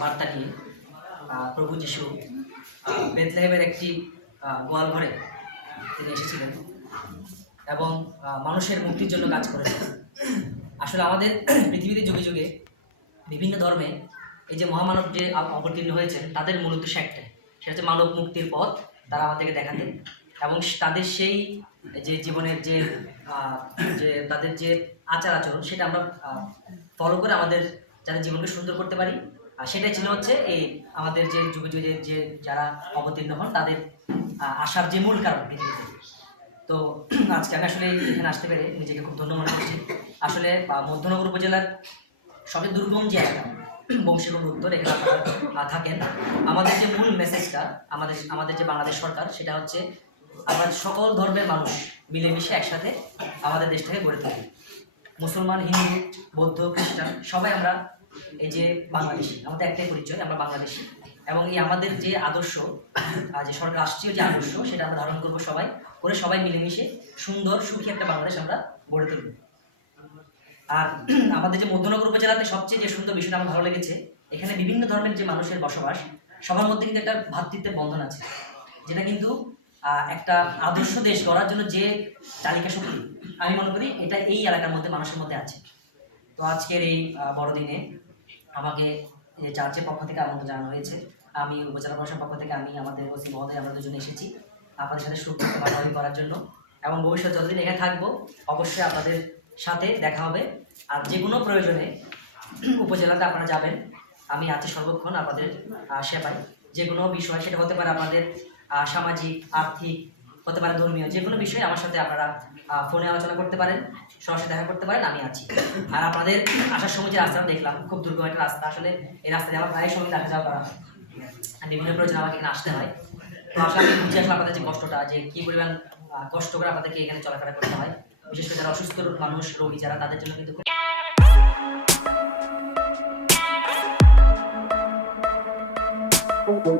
বার্তা নিয়ে প্রভু যিশু আহ, একটি গোয়াল ঘরে তিনি এসেছিলেন এবং মানুষের মুক্তির জন্য কাজ করেছেন। আসলে আমাদের পৃথিবীতে যুগে যুগে বিভিন্ন ধর্মে এই যে মহামানব যে অবতীর্ণ হয়েছেন তাদের মূল উদ্দেশ্য একটাই। সেটা হচ্ছে মানব মুক্তির পথ তারা আমাদেরকে দেখাতেন এবং তাদের সেই যে জীবনের যে যে তাদের যে আচার আচরণ সেটা আমরা ফলো করে আমাদের যাতে জীবনকে সুন্দর করতে পারি। আর সেটাই ছিল হচ্ছে এই আমাদের যে যুগে যুগে যে যারা অবতীর্ণ হন, তাদের আসার যে মূল কারণ পৃথিবীতে। তো আজকে আমি আসলে এখানে আসতে পেরে নিজেকে খুব ধন্য মনে করছি। আসলে মধ্যনগর উপজেলার সবচেয়ে দুর্গম যে এলাকা বংশীগঞ্জ উত্তর, এখানে আপনারা থাকেন। আমাদের যে মূল মেসেজটা আমাদের আমাদের যে বাংলাদেশ সরকার, সেটা হচ্ছে আমরা সকল ধর্মের মানুষ মিলেমিশে একসাথে আমাদের দেশটাকে গড়ে তুলি। মুসলমান, হিন্দু, বৌদ্ধ, খ্রিস্টান, সবাই আমরা এই যে বাংলাদেশি, আমাদের একটাই পরিচয়, আমরা বাংলাদেশি। এবং এই আমাদের যে আদর্শ যে সরকার, রাষ্ট্রীয় যে আদর্শ, সেটা আমরা ধারণ করব সবাই। করে সবাই মিলেমিশে সুন্দর, সুখী একটা বাংলাদেশ আমরা গড়ে তুলব। আর আমাদের যে মধ্যনগর উপজেলাতে সবচেয়ে যে সুন্দর বিষয়টা আমার ভালো লেগেছে, এখানে বিভিন্ন ধর্মের যে মানুষের বসবাস, সবার মধ্যে কিন্তু একটা ভ্রাতৃত্বের বন্ধন আছে। যেটা কিন্তু একটা আদর্শ দেশ গড়ার জন্য যে চালিকা শক্তি, আমি মনে করি এটা এই এলাকার মধ্যে মানুষের মধ্যে আছে। তো আজকের এই বড়দিনে আমাকে চার্চের পক্ষ থেকে আমন্ত্রণ জানানো হয়েছে। আমি উপজেলা প্রশাসনের পক্ষ থেকে আমি আমাদের ওসি মহোদয় আমরা দুজন এসেছি আপনাদের সাথে সুখ ভাগাভাগি করার জন্য। এবং ভবিষ্যৎ যতদিন এখানে থাকব, অবশ্যই আপনাদের সাথে দেখা হবে। আর যে কোনো প্রয়োজনে উপজেলাতে আপনারা যাবেন। আমি আছি সর্বক্ষণ আপনাদের সেবায়। যে কোনো বিষয়, সেটা হতে পারে আমাদের সামাজিক, আর্থিক হতে পারে ধর্মীয়, যে কোনো বিষয়ে আমার সাথে আপনারা ফোনে আলোচনা করতে পারেন, সরাসরি দেখা করতে পারেন, আমি আছি। আর আপনাদের আসার সময় যে রাস্তাটা দেখলাম, খুব দুর্গম একটা রাস্তা, আসলে এই রাস্তা দিয়ে আমার প্রায় সময় দেখা যাওয়া করা বিভিন্ন প্রয়োজনে আমাকে এখানে আসতে হয়। তো আসলে আমি বুঝে আসলে আপনাদের যে কষ্টটা, যে কী পরিমাণ কষ্ট করে আপনাদেরকে এখানে চলাফেরা করতে হয়। বিশেষ করে যারা অসুস্থ মানুষ, রোগী, যারা তাদের জন্য কিন্তু খুব